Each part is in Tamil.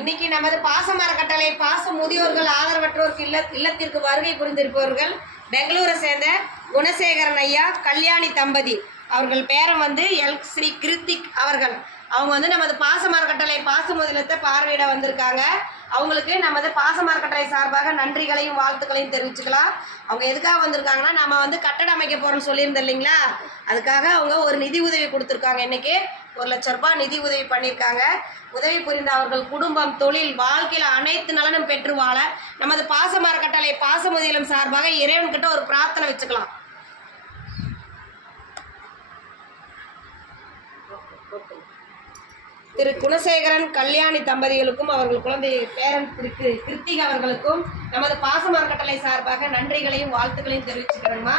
இன்னைக்கு நமது பாசமர கட்டளை பாச முதியோர்கள் ஆதரவற்றோருக்கு இல்லத்திற்கு வருகை புரிந்திருப்பவர்கள் பெங்களூரை சேர்ந்த குணசேகரன் ஐயா கல்யாணி தம்பதி. அவர்கள் பேரன் வந்து ஸ்ரீ கிருத்திக் அவர்கள். அவங்க வந்து நமது பாசமர கட்டளை பாச முதலத்தை பார்வையிட வந்திருக்காங்க. அவங்களுக்கு நமது பாசமர கட்டளை சார்பாக நன்றிகளையும் வாழ்த்துக்களையும் தெரிவிச்சுக்கலாம். அவங்க எதுக்காக வந்திருக்காங்கன்னா, நம்ம வந்து கட்டடம் அமைக்க போகிறோம்னு சொல்லியிருந்தோம் இல்லைங்களா, அதுக்காக அவங்க ஒரு நிதி உதவி கொடுத்துருக்காங்க. இன்றைக்கி 1,00,000 ரூபாய் நிதி உதவி பண்ணியிருக்காங்க. உதவி புரிந்த அவர்கள் குடும்பம், தொழில், வாழ்க்கையில் அனைத்து நலனும் பெற்று வாழ நமது பாசமர கட்டளை பாச முதலம் சார்பாக இறைவன்கிட்ட ஒரு பிரார்த்தனை வச்சுக்கலாம். திரு குணசேகரன் கல்யாணி தம்பதிகளுக்கும் அவர்கள் குழந்தை பேரன் கிருத்திக் அவர்களுக்கும் நமது பாசமர கட்டளை சார்பாக நன்றிகளையும் வாழ்த்துக்களையும் தெரிவிச்சுக்கிறோம்மா.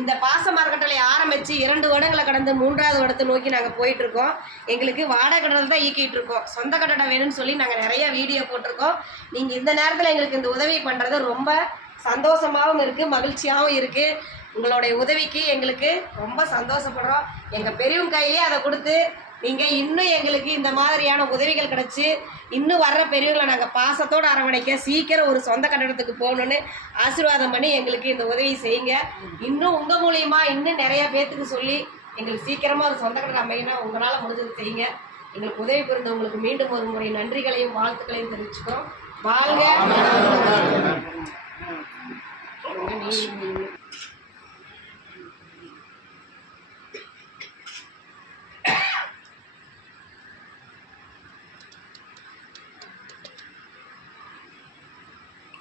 இந்த பாசமர கட்டளை ஆரம்பித்து 2 வருடங்களை கடந்து 3வது வருடத்தை நோக்கி நாங்கள் போயிட்டுருக்கோம். எங்களுக்கு வாடகை கட்டடம் தான் ஈக்கிட்டு இருக்கோம். சொந்த கட்டடம் வேணும்னு சொல்லி நாங்கள் நிறைய வீடியோ போட்டிருக்கோம். நீங்கள் இந்த நேரத்தில் எங்களுக்கு இந்த உதவி பண்ணுறது ரொம்ப சந்தோஷமாகவும் இருக்குது, மகிழ்ச்சியாகவும் இருக்குது. உங்களுடைய உதவிக்கு எங்களுக்கு ரொம்ப சந்தோஷப்படுறோம். எங்கள் பெரியவங்க கையிலே அதை கொடுத்து நீங்கள் இன்னும் எங்களுக்கு இந்த மாதிரியான உதவிகள் கிடச்சி இன்னும் வர்ற பெரியவங்களை நாங்கள் பாசத்தோடு அரவணைக்க சீக்கிரம் ஒரு சொந்த கட்டடத்துக்கு போகணுன்னு ஆசீர்வாதம் பண்ணி எங்களுக்கு இந்த உதவி செய்யுங்க. இன்னும் உங்கள் மூலியமாக இன்னும் நிறையா பேர்த்துக்கு சொல்லி எங்களுக்கு சீக்கிரமாக ஒரு சொந்த கட்டடம் அமையணும். உங்களால் முடிஞ்சது செய்யுங்க. எங்களுக்கு உதவி புரிந்தவங்களுக்கு மீண்டும் ஒரு முறை நன்றிகளையும் வாழ்த்துக்களையும் தெரிவிச்சுக்கிறோம். வாழ்க.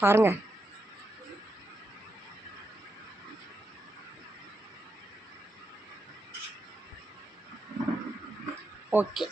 பாருங்க, ஓகே.